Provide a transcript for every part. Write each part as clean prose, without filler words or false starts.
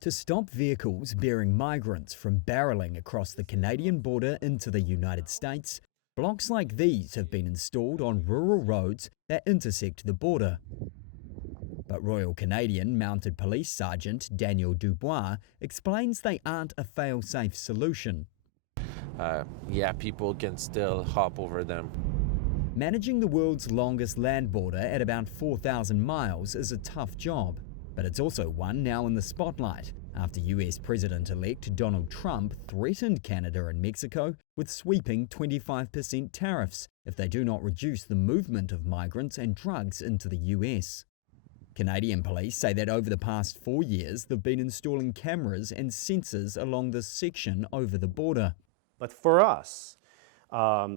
to stop vehicles bearing migrants from barreling across the Canadian border into the United States. Blocks like these have been installed on rural roads that intersect the border. But Royal Canadian Mounted Police Sergeant Daniel Dubois explains they aren't a fail-safe solution. Yeah, people can still hop over them. Managing the world's longest land border at about 4,000 miles is a tough job, but it's also one now in the spotlight after US President-elect Donald Trump threatened Canada and Mexico with sweeping 25% tariffs if they do not reduce the movement of migrants and drugs into the US. Canadian police say that over the past 4 years they've been installing cameras and sensors along this section over the border. But for us,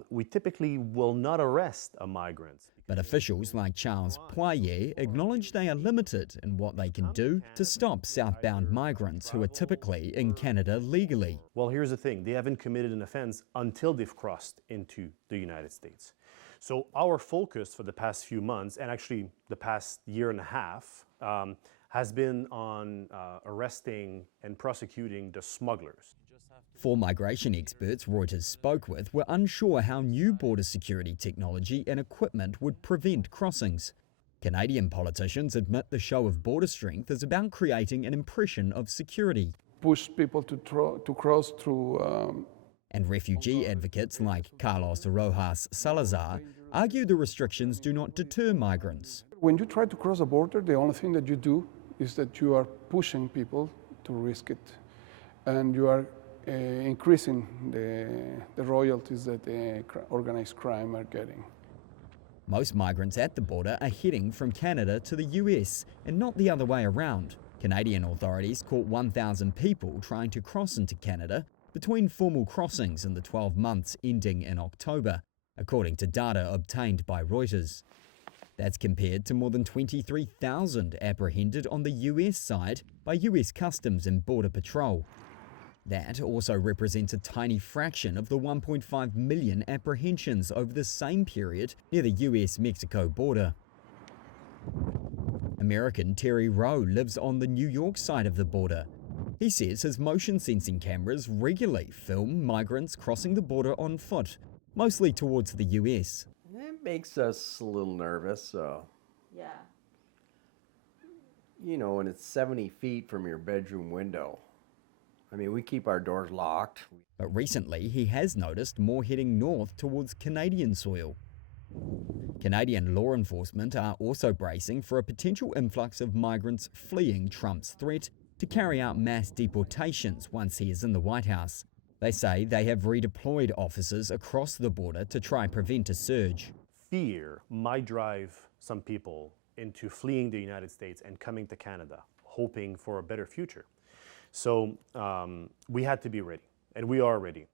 we typically will not arrest a migrant. But officials like Charles Poirier acknowledge they are limited in what they can do to stop southbound migrants who are typically in Canada legally. Well, here's the thing. They haven't committed an offense until they've crossed into the United States. So our focus for the past few months, and actually the past year and a half, has been on arresting and prosecuting the smugglers. 4 migration experts Reuters spoke with were unsure how new border security technology and equipment would prevent crossings. Canadian politicians admit the show of border strength is about creating an impression of security. Push people to cross through. And refugee advocates like Carlos Rojas Salazar argue the restrictions do not deter migrants. When you try to cross a border, the only thing that you do is that you are pushing people to risk it. And you are increasing the royalties that the organized crime are getting. Most migrants at the border are heading from Canada to the US and not the other way around. Canadian authorities caught 1,000 people trying to cross into Canada between formal crossings in the 12 months ending in October, according to data obtained by Reuters. That's compared to more than 23,000 apprehended on the US side by US Customs and Border Patrol. That also represents a tiny fraction of the 1.5 million apprehensions over the same period near the US-Mexico border. American Terry Rowe lives on the New York side of the border. He says his motion-sensing cameras regularly film migrants crossing the border on foot, mostly towards the US. It makes us a little nervous, so. Yeah. You know, when it's 70 feet from your bedroom window. I mean, we keep our doors locked. But recently, he has noticed more heading north towards Canadian soil. Canadian law enforcement are also bracing for a potential influx of migrants fleeing Trump's threat to carry out mass deportations once he is in the White House. They say they have redeployed officers across the border to try prevent a surge. Fear might drive some people into fleeing the United States and coming to Canada, hoping for a better future. So we had to be ready, and we are ready.